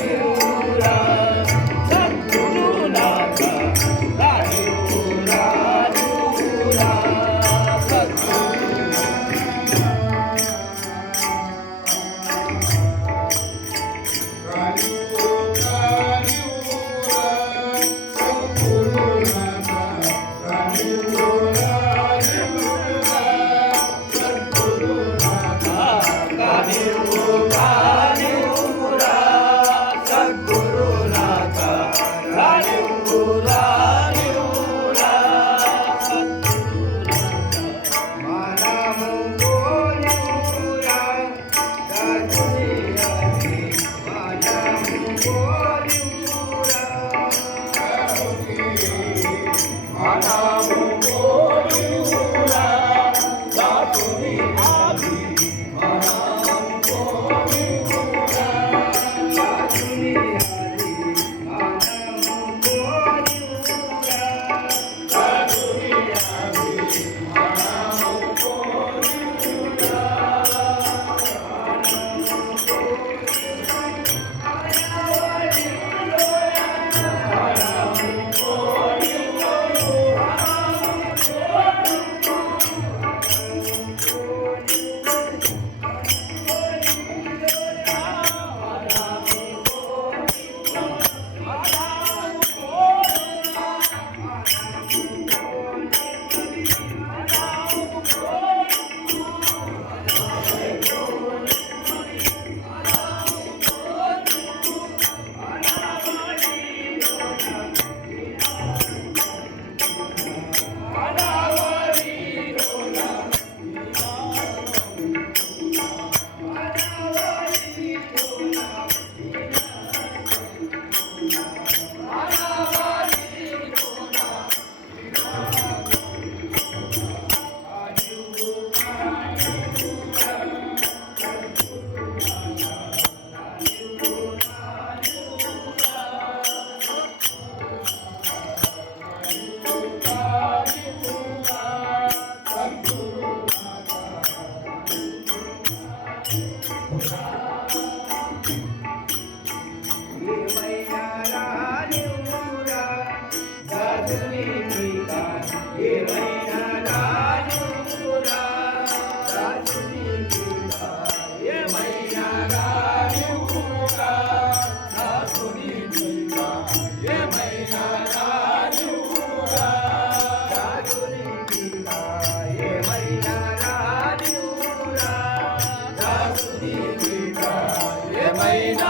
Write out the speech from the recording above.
Amen. Oh, Aina.